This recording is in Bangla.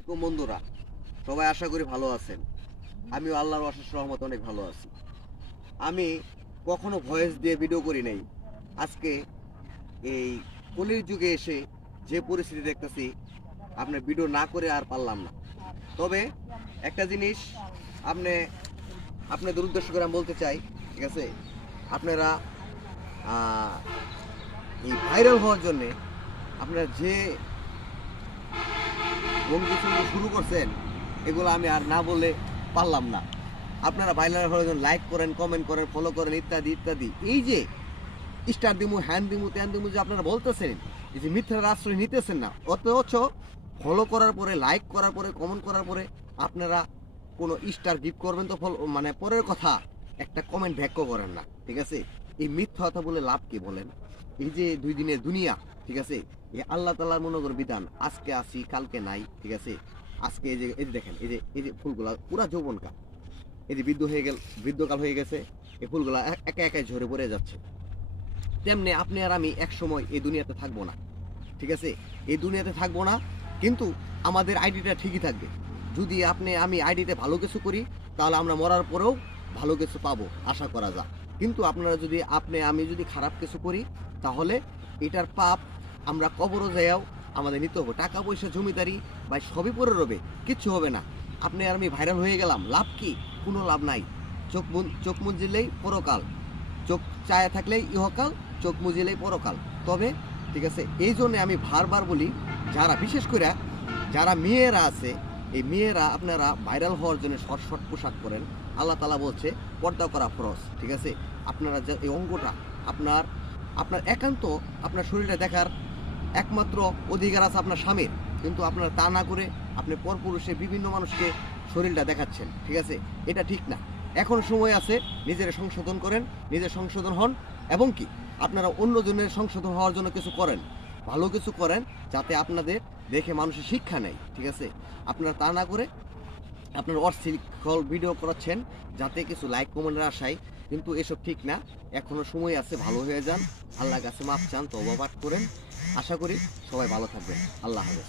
আসসালামু বন্ধুরা, সবাই আশা করি ভালো আছেন। আমিও আল্লাহর অশেষ রহমতে অনেক ভালো আছি। আমি কখনো ভয়েস দিয়ে ভিডিও করি নাই। আজকে এই কলির যুগে এসে যে পরিস্থিতি দেখতেছি, আপনার ভিডিও না করে আর পারলাম না। তবে একটা জিনিস আপনি আপনাদের উদ্দেশ্য করে আমি বলতে চাই, ঠিক আছে? আপনারা আহ, এই ভাইরাল হওয়ার জন্যে আপনারা যে ভঙ্গি চঙ্গি শুরু করছেন, এগুলো আমি আর না বলে পারলাম না। আপনারা ভাইরাল হওয়ার জন্য লাইক করেন, কমেন্ট করেন, ফলো করেন, ইত্যাদি ইত্যাদি। এই যে স্টার দিমু, হ্যান দিমু, ত্যান দিমু যে আপনারা বলতেছেন, এই যে মিথ্যার আশ্রয় নিতেছেন না, অথচ ফলো করার পরে, লাইক করার পরে, কমেন্ট করার পরে আপনারা কোনো স্টার গিফট করবেন তো ফলো, মানে পরের কথা একটা কমেন্ট ব্যাক করেন না, ঠিক আছে? এই মিথ্যা কথা বলে লাভ কি বলেন? এই যে 2 দিনের দুনিয়া, ঠিক আছে? এই আল্লাহ তাআলার মনে করেন বিধান, আজকে আসি কালকে নাই, ঠিক আছে? আজকে এই যে দেখেন, এই যে ফুলগুলা পুরা যৌবনকাল, এই যে বৃদ্ধকাল হয়ে গেছে, এই ফুলগুলা একা একাই ঝরে পড়ে যাচ্ছে। তেমনি আপনি আর আমি এক সময় এই দুনিয়াতে থাকবো না, ঠিক আছে? এই দুনিয়াতে থাকবো না, কিন্তু আমাদের আইডিটা ঠিকই থাকবে। যদি আমি আইডিতে ভালো কিছু করি, তাহলে আমরা মরার পরেও ভালো কিছু পাবো, আশা করা যায়। কিন্তু আপনারা যদি আমি যদি খারাপ কিছু করি, তাহলে এটার পাপ আমরা কবরও যাইয়াও আমাদের নিতে হবে। টাকা পয়সা জমিদারি বা সবই পড়ে রবে, কিচ্ছু হবে না। আপনি আর আমি ভাইরাল হয়ে গেলাম, লাভ কি? কোনো লাভ নাই। চোখ মুজিলেই পরকাল, চোখ চায়া থাকলেই ইহকাল, চোখ মুজিলেই পরকাল। তবে ঠিক আছে, এই জন্য আমি বারবার বলি, যারা বিশেষ করে যারা মেয়েরা আছে, এই মেয়েরা আপনারা ভাইরাল হওয়ার জন্য শর্ট শর্ট পোশাক পরেন। আল্লাহ তাআলা বলছে পর্দা করা ফরজ, ঠিক আছে? আপনারা যে এই অঙ্গটা আপনার আপনার একান্ত আপনার শরীরটা দেখার একমাত্র অধিকার আছে আপনার স্বামীর, কিন্তু আপনারা তা না করে আপনি পরপুরুষে বিভিন্ন মানুষকে শরীরটা দেখাচ্ছেন, ঠিক আছে? এটা ঠিক না। এখন সময় আছে, নিজের সংশোধন করেন, নিজের সংশোধন হন, এবং কি আপনারা অন্যজনের সংশোধন হওয়ার জন্য কিছু করেন, ভালো কিছু করেন, যাতে আপনাদের দেখে মানুষের শিক্ষা নেয়, ঠিক আছে? আপনারা তা না করে আপনার অশৃঙ্খল ভিডিও করাচ্ছেন, যাতে কিছু লাইক কমেন্টের আশায়, কিন্তু এসব ঠিক না। এখনো সময় আছে, ভালো হয়ে যান, আল্লাহর কাছে মাপ চান, তওবা পাঠ করেন। আশা করি সবাই ভালো থাকবেন। আল্লাহ হাফেজ।